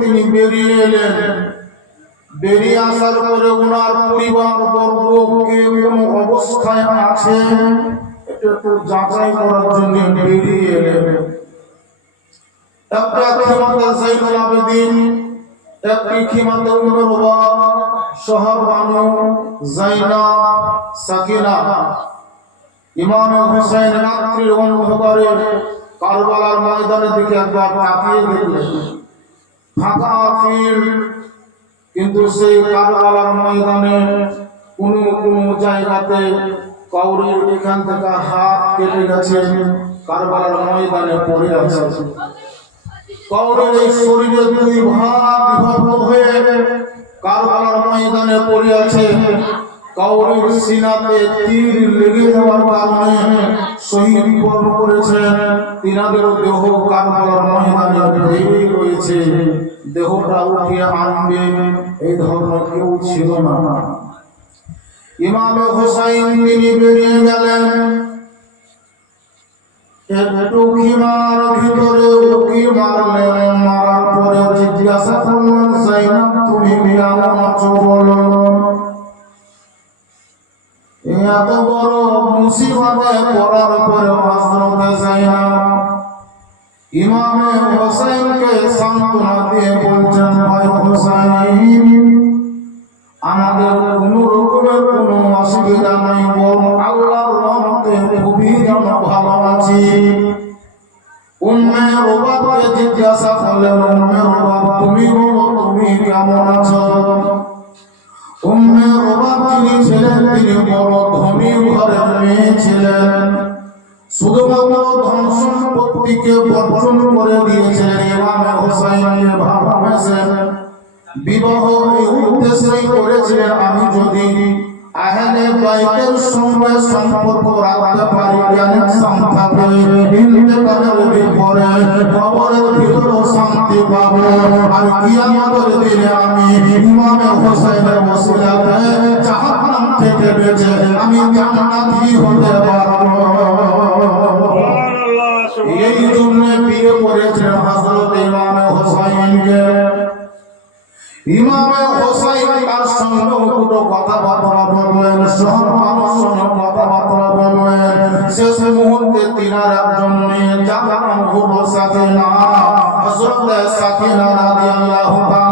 তিনি বেরিয়ে এলেন। বেরিয়ে আসার পরে ওনার পরিবার অবস্থায় আছে? এটা যাচাই করার জন্য বেরিয়ে এলেন। একটা খিমাতে সাইদুল আবেদিন একটি খিমাতে উমরবা শহর বানু জাইনাব সাকিনা ইমাম হুসাইন রাত্রির অন্ধকারে কারবালার ময়দানের দিকে একবার তাকিয়ে দেখলেন। ফাঁকা ফিল্ড কিন্তু সেই কারবালার ময়দানে কোন কোন জায়গাতে কাউরির এখান থেকে হাত কেটে গেছে, কারবালার ময়দানে পড়ে আছে। কাউরের এই শরীরে দুই ভাগ বিভক্ত হয়ে কারবালার ময়দানে পড়ে আছে কাউরের সিনাতে তীর লেগে যাওয়ার কারণে শহীদ বরণ করেছেন তিনাদের দেহ কারবালার ময়দানে ভেঙে রয়েছে। দেহটা উঠিয়ে আনবে, এই ধরনের কেউ ছিল না। ইমাম হোসাইন তিনি বেরিয়ে গেলেন। একটু ভিতরে উকি মারলেন। এত বড় মুসিবতে পড়ার পরে হজরতে জাইনাব ইমামে হোসেনকে সান্ত্বনা দিয়ে বলছেন, ভাই হোসাইন, আমাদের কোন রকমের কোনো অসুবিধা নাই, বরং আল্লাহর রহমতে খুবই যেন ভালো আছি। উম্মে রবাবকে জিজ্ঞাসা করলেন, উম্মে রবাব, তুমি বলো, তুমি কেমন আছো? উম্মে রবাব যিনি ছিলেন, তিনি বড় ধনী ঘরের মেয়ে ছিলেন শুধুমাত্র ধন সম্পত্তিকে বর্জন করে দিয়েছিলেন ইমামে হোসাইনকে ভালোবেসেন বিবাহ এই উদ্দেশ্যেই করেছিলেন, আমি যদি আহলে বাইতের সঙ্গে সম্পর্ক রাখতে পারি, জ্ঞানের সংখ্যাকে ইন্তেকালের পরে কবরের ভিতরেও শান্তি পাবো, আর কিয়ামতের দিনে আমি ইমামে হোসেনের ওসিলাতে জাহান্নাম থেকে বেঁচে আমি জান্নাতি হতে পারব এই জন্য বিয়ে করেছেন হযরত ইমামে হোসাইনকে ইমামে হোসাইন তার সঙ্গে দুটো কথাবার্তা বললেন সব মানুষ সঙ্গে কথাবার্তা বললেন শেষ মুহূর্তে তিনার একজন মেয়ে যার নাম হলো সাকিনা হযরত সাকিনা রাদিয়াল্লাহু তাআলা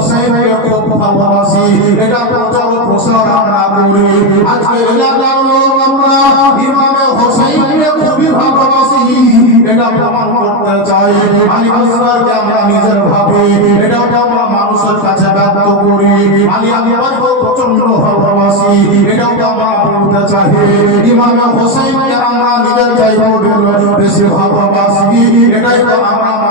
হোসেনকে খুব ভালোবাসি এটা প্রচার প্রসার আমরা করি আজকে এলাকার লোক আমরা ইমামে হোসেনকে খুবই ভালোবাসি এটা প্রমাণ করতে চাই আলী আসগারকে আমরা নিজের ভাবে এটাও আমরা মানুষের কাছে ব্যক্ত করি আলী আকবরকে প্রচণ্ড ভালোবাসি এটাও আমরা বলতে চাই ইমামে হোসেনকে আমরা নিজের চাইব বেশি ভালোবাসি। এটাই তো আমরা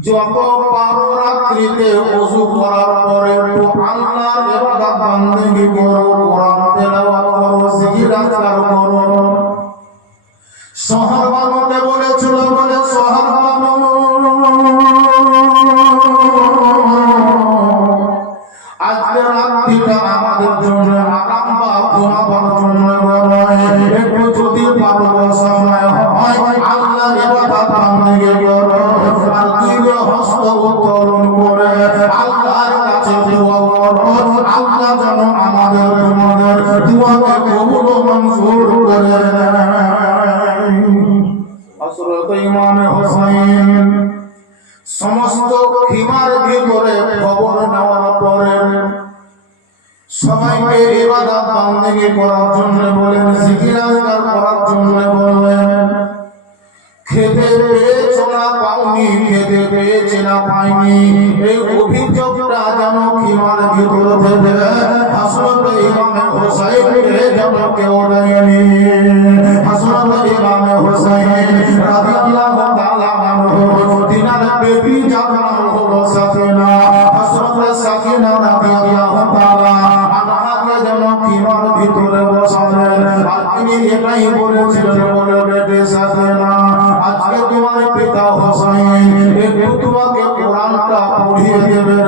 যত পারো রাত্রিতে ওযু করার পরে আল্লাহর ইবাদত বান্দেগি করো, কোরআন তেলাওয়াত করো, জিকির আজকার করো। শহর দুই পাওনি খেতে পেয়েছে না পাইনি এই অভিযোগটা যেন খিমার ভিতর থেকে হাসরত ইমাম হোসাইনকে যেন কেউ কোরআনটা পড়িয়ে দেবে।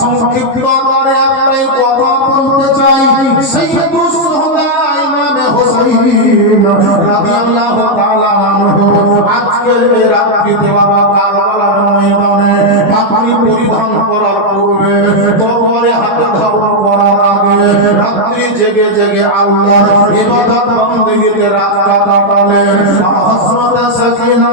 সংক্ষিপ্ত রাত্রি জেগে জেগে আল্লাহর ইবাদত বন্দেগীতে রাত কাটালেন। হযরত সাকিনা।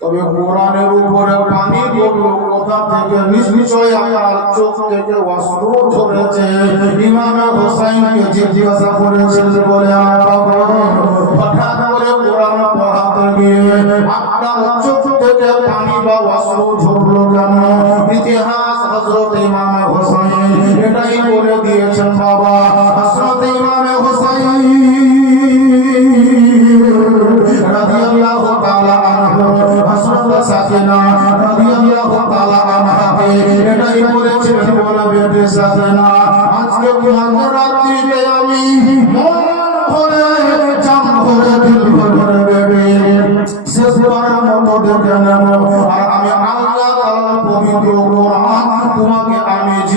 তবে কোরআনের উপরে পানি পড়ল কোথা থেকে? নিশ্চয় আমার চোখ থেকে ইমামে হোসাইনকে জিজ্ঞাসা করেছেন বলে হঠাৎ করে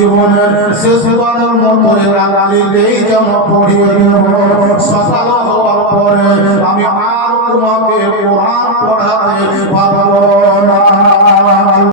জীবনের শেষবারের মতো এই রাত্রিতেই যেন পড়িয়ে দেব। সকাল হওয়ার পরে আমি আর তোমাকে পড়াতে পারব না।